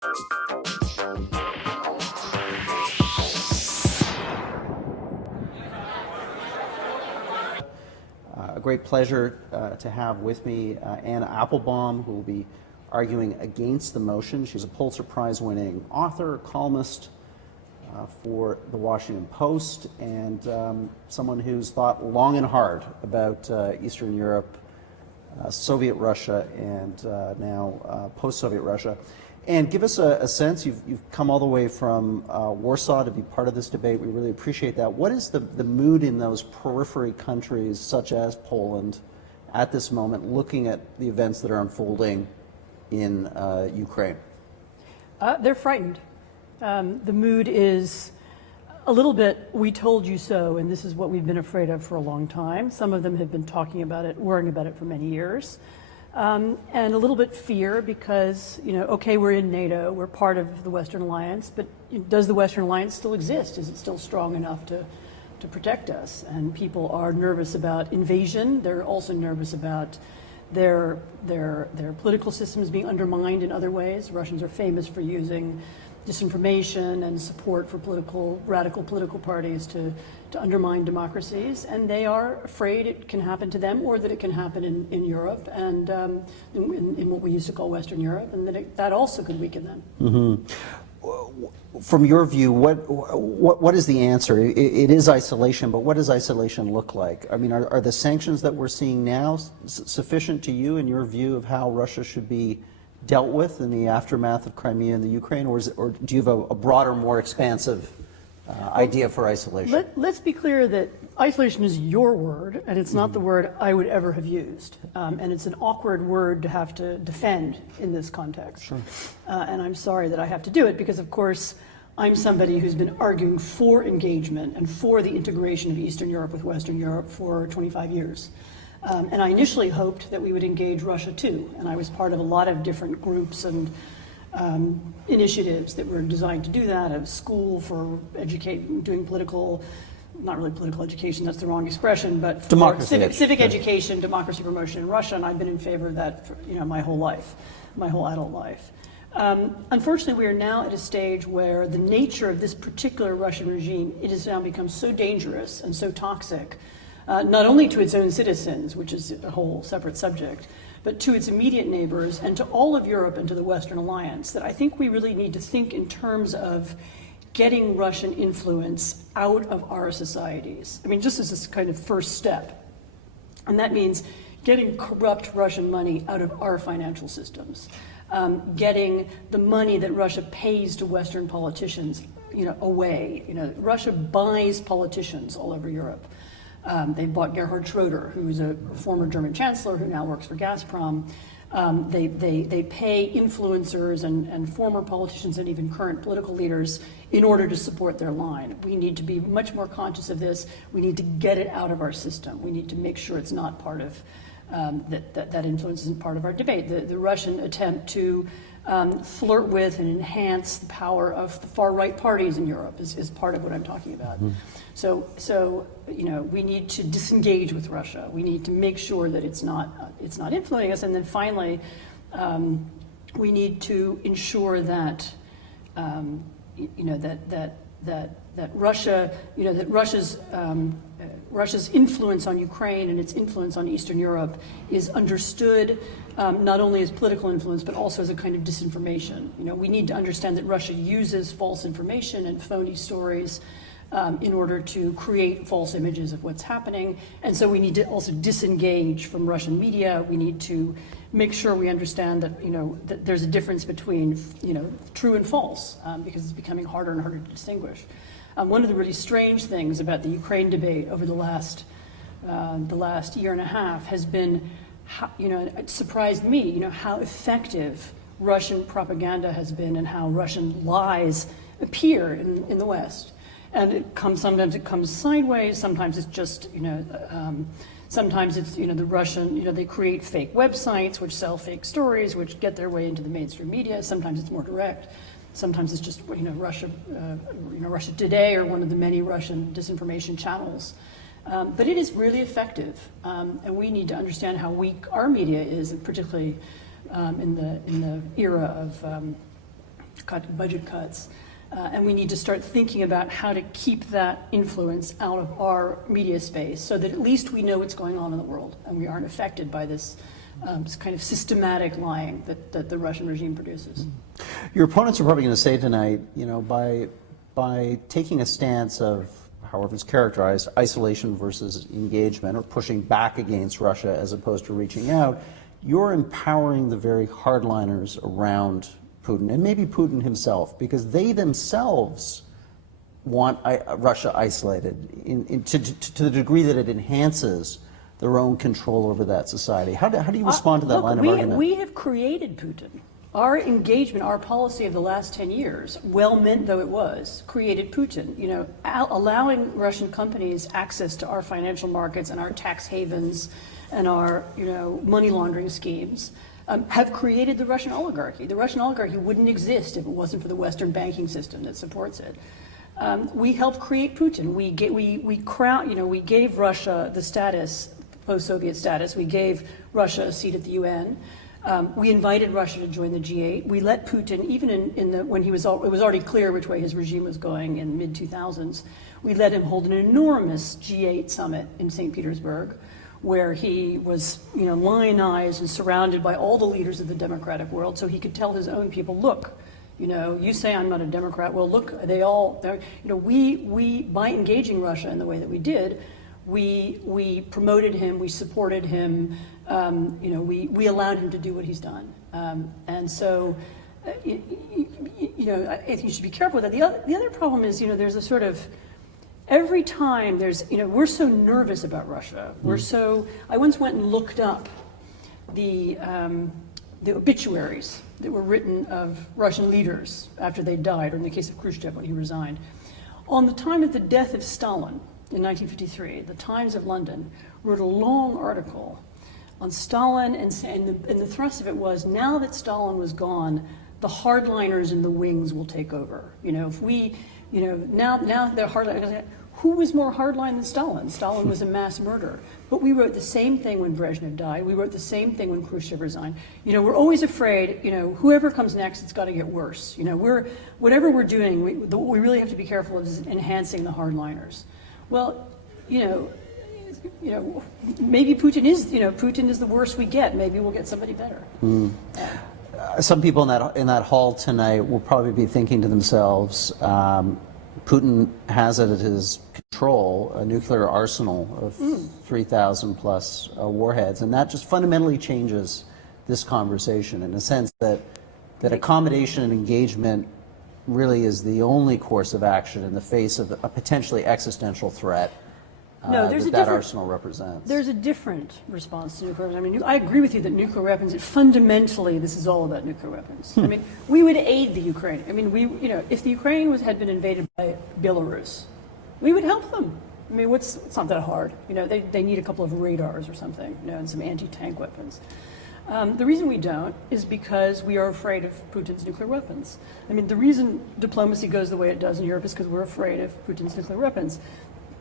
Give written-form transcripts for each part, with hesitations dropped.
A great pleasure to have with me Anne Applebaum, who will be arguing against the motion. She's a Pulitzer Prize-winning author, columnist for The Washington Post, and someone who's thought long and hard about Eastern Europe, Soviet Russia, and now post-Soviet Russia. And give us a sense, you've come all the way from Warsaw to be part of this debate. We really appreciate that. What is the mood in those periphery countries, such as Poland, at this moment, looking at the events that are unfolding in Ukraine? They're frightened. The mood is a little bit, we told you so, and this is what we've been afraid of for a long time. Some of them have been talking about it, worrying about it for many years. And a little bit fear because, okay, we're in NATO, we're part of the Western Alliance, but does the Western Alliance still exist? Is it still strong enough to protect us? And people are nervous about invasion. They're also nervous about their political systems being undermined in other ways. Russians are famous for using disinformation and support for radical political parties to undermine democracies, and they are afraid it can happen to them, or that it can happen in Europe and in what we used to call Western Europe, and that also could weaken them. Mm-hmm. From your view, what is the answer? It is isolation, but what does isolation look like? I mean, are the sanctions that we're seeing now sufficient to you, in your view, of how Russia should be dealt with in the aftermath of Crimea and the Ukraine, or do you have a broader, more expansive idea for isolation? Let's be clear that isolation is your word, and it's not the word I would ever have used. And it's an awkward word to have to defend in this context. Sure. And I'm sorry that I have to do it because, of course, I'm somebody who's been arguing for engagement and for the integration of Eastern Europe with Western Europe for 25 years. And I initially hoped that we would engage Russia too, and I was part of a lot of different groups and initiatives that were designed to do that, a school for doing political, not really political education, that's the wrong expression, but civic education, democracy promotion in Russia, and I've been in favor of that for my whole life, my whole adult life. Unfortunately, we are now at a stage where the nature of this particular Russian regime, it has now become so dangerous and so toxic, not only to its own citizens, which is a whole separate subject, but to its immediate neighbors and to all of Europe and to the Western Alliance, that I think we really need to think in terms of getting Russian influence out of our societies. I mean, just as this kind of first step. And that means getting corrupt Russian money out of our financial systems, getting the money that Russia pays to Western politicians, away. Russia buys politicians all over Europe. They bought Gerhard Schroeder, who's a former German chancellor who now works for Gazprom. They pay influencers and former politicians and even current political leaders in order to support their line. We need to be much more conscious of this. We need to get it out of our system. We need to make sure it's not part of, that influence isn't part of our debate. The Russian attempt to flirt with and enhance the power of the far-right parties in Europe is part of what I'm talking about. Mm-hmm. So we need to disengage with Russia. We need to make sure that it's not influencing us. And then finally, we need to ensure that that Russia, that Russia's influence on Ukraine and its influence on Eastern Europe is understood not only as political influence, but also as a kind of disinformation. We need to understand that Russia uses false information and phony stories in order to create false images of what's happening. And so we need to also disengage from Russian media. We need to make sure we understand that, that there's a difference between, true and false, because it's becoming harder and harder to distinguish. One of the really strange things about the Ukraine debate over the last year and a half has been, how, it surprised me, how effective Russian propaganda has been and how Russian lies appear in the West. And sometimes it comes sideways, sometimes it's just, sometimes it's, the Russian, they create fake websites which sell fake stories, which get their way into the mainstream media. Sometimes it's more direct. Sometimes it's just, Russia Today or one of the many Russian disinformation channels. But it is really effective. And we need to understand how weak our media is, particularly in the era budget cuts. And we need to start thinking about how to keep that influence out of our media space so that at least we know what's going on in the world and we aren't affected by this kind of systematic lying that the Russian regime produces. Your opponents are probably going to say tonight, by taking a stance of, however it's characterized, isolation versus engagement, or pushing back against Russia as opposed to reaching out, you're empowering the very hardliners around Putin, and maybe Putin himself, because they themselves want Russia isolated to the degree that it enhances their own control over that society. How do you respond to that line of argument? We have created Putin. Our engagement, our policy of the last 10 years, well meant though it was, created Putin. Allowing Russian companies access to our financial markets and our tax havens and our money laundering schemes have created the Russian oligarchy. The Russian oligarchy wouldn't exist if it wasn't for the Western banking system that supports it. We helped create Putin. We gave Russia the status, post-Soviet status. We gave Russia a seat at the UN. We invited Russia to join the G8. We let Putin, even when it was already clear which way his regime was going in mid-2000s, we let him hold an enormous G8 summit in St. Petersburg, where he was, lionized and surrounded by all the leaders of the democratic world, so he could tell his own people, look, you say I'm not a Democrat. Well, look, we by engaging Russia in the way that we did, we promoted him, we supported him, we allowed him to do what he's done, and so, I think you should be careful with that. The other problem is, there's a sort of every time we're so nervous about Russia. I once went and looked up the obituaries that were written of Russian leaders after they died, or in the case of Khrushchev when he resigned. On the time of the death of Stalin in 1953, the Times of London wrote a long article on Stalin, and the thrust of it was, now that Stalin was gone, the hardliners in the wings will take over. Now they're hardliners. Who was more hardline than Stalin? Stalin was a mass murderer. But we wrote the same thing when Brezhnev died. We wrote the same thing when Khrushchev resigned. We're always afraid, whoever comes next, it's got to get worse. Whatever we're doing, what we really have to be careful of is enhancing the hardliners. Well, maybe Putin is the worst we get. Maybe we'll get somebody better. Some people in that hall tonight will probably be thinking to themselves, Putin has at his control a nuclear arsenal of 3,000 plus warheads, and that just fundamentally changes this conversation in a sense that accommodation and engagement really is the only course of action in the face of a potentially existential threat that arsenal represents. There's a different response to nuclear weapons. I mean, I agree with you that nuclear weapons, fundamentally, this is all about nuclear weapons. I mean, we would aid the Ukraine. I mean, if the Ukraine had been invaded by Belarus, we would help them. I mean, it's not that hard. They need a couple of radars or something, and some anti-tank weapons. The reason we don't is because we are afraid of Putin's nuclear weapons. I mean, the reason diplomacy goes the way it does in Europe is because we're afraid of Putin's nuclear weapons.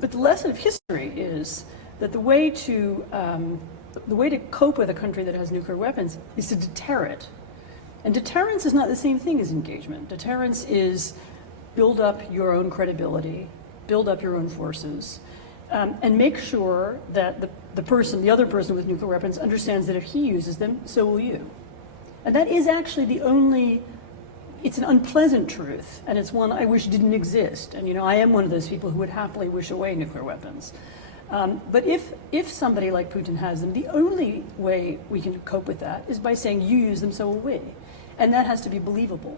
But the lesson of history is that the way to cope with a country that has nuclear weapons is to deter it. And deterrence is not the same thing as engagement. Deterrence is build up your own credibility, build up your own forces, and make sure that the other person with nuclear weapons understands that if he uses them, so will you. And that is actually it's an unpleasant truth, and it's one I wish didn't exist. And I am one of those people who would happily wish away nuclear weapons. But if somebody like Putin has them, the only way we can cope with that is by saying, you use them, so will we. And that has to be believable.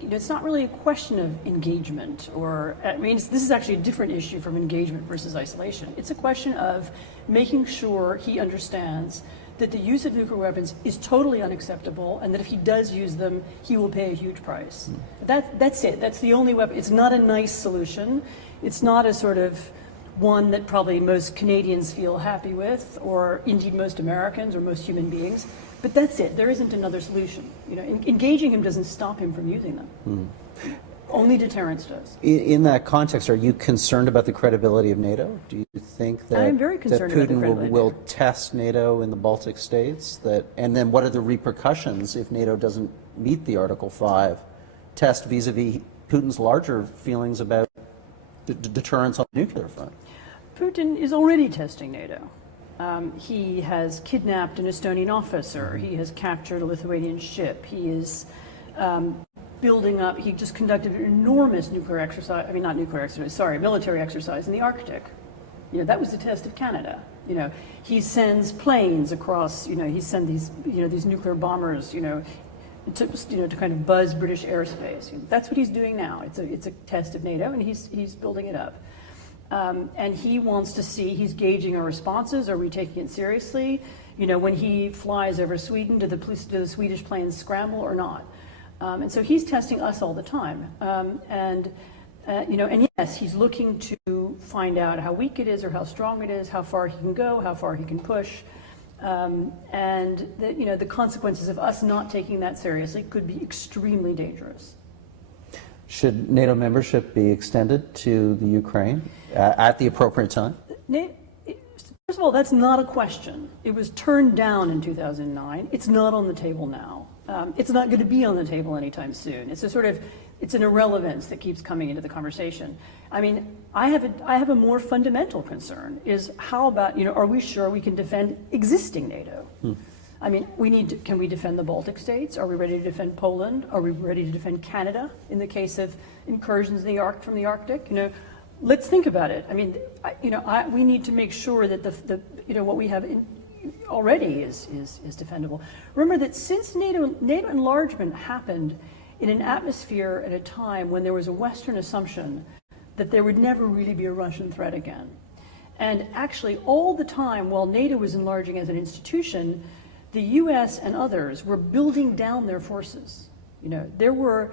It's not really a question of engagement, this is actually a different issue from engagement versus isolation. It's a question of making sure he understands that the use of nuclear weapons is totally unacceptable, and that if he does use them, he will pay a huge price. That's it. That's the only weapon. It's not a nice solution. It's not a sort of one that probably most Canadians feel happy with, or indeed most Americans or most human beings. But that's it. There isn't another solution. Engaging him doesn't stop him from using them. Only deterrence does. In that context, are you concerned about the credibility of NATO? Do you think that, I'm very concerned about the Putin will test NATO in the Baltic states? And then what are the repercussions if NATO doesn't meet the Article 5 test vis-a-vis Putin's larger feelings about deterrence on the nuclear front? Putin is already testing NATO. He has kidnapped an Estonian officer. He has captured a Lithuanian ship. He is building up. He just conducted an enormous nuclear exercise. I mean, not nuclear exercise. Sorry, military exercise in the Arctic. You know, that was the test of Canada. You know, he sends planes across. You know, he sends these. You know, these nuclear bombers. You know, to kind of buzz British airspace. That's what he's doing now. It's a test of NATO, and he's building it up. And he wants to see, he's gauging our responses. Are we taking it seriously? You know, when he flies over Sweden, do the Swedish planes scramble or not? And so he's testing us all the time. You know, and yes, he's looking to find out how weak it is or how strong it is, how far he can go, how far he can push. You know, the consequences of us not taking that seriously could be extremely dangerous. Should NATO membership be extended to the Ukraine at the appropriate time? First of all, that's not a question. It was turned down in 2009. It's not on the table now. It's not going to be on the table anytime soon. It's a sort of, it's an irrelevance that keeps coming into the conversation. I mean, I have a more fundamental concern, is how about, you know, are we sure we can defend existing NATO? I mean, can we defend the Baltic states? Are we ready to defend Poland? Are we ready to defend Canada in the case of incursions in the from the Arctic? You know, let's think about it. I mean, we need to make sure that you know, what we have already is defendable. Remember that since NATO enlargement happened in an atmosphere at a time when there was a Western assumption that there would never really be a Russian threat again. And actually, all the time while NATO was enlarging as an institution, the US and others were building down their forces. You know,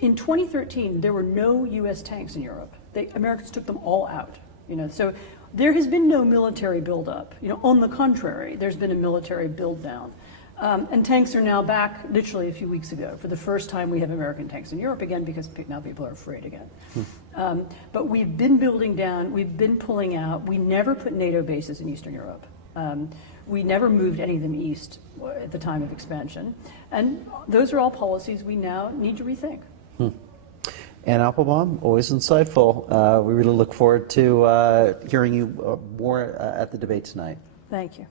in 2013, there were no US tanks in Europe. Americans took them all out. You know, so there has been no military buildup. You know, on the contrary, there's been a military build down. And tanks are now back literally a few weeks ago. For the first time, we have American tanks in Europe again because now people are afraid again. But we've been building down, we've been pulling out. We never put NATO bases in Eastern Europe. We never moved any of them east at the time of expansion. And those are all policies we now need to rethink. Anne Applebaum, always insightful. We really look forward to hearing you more at the debate tonight. Thank you.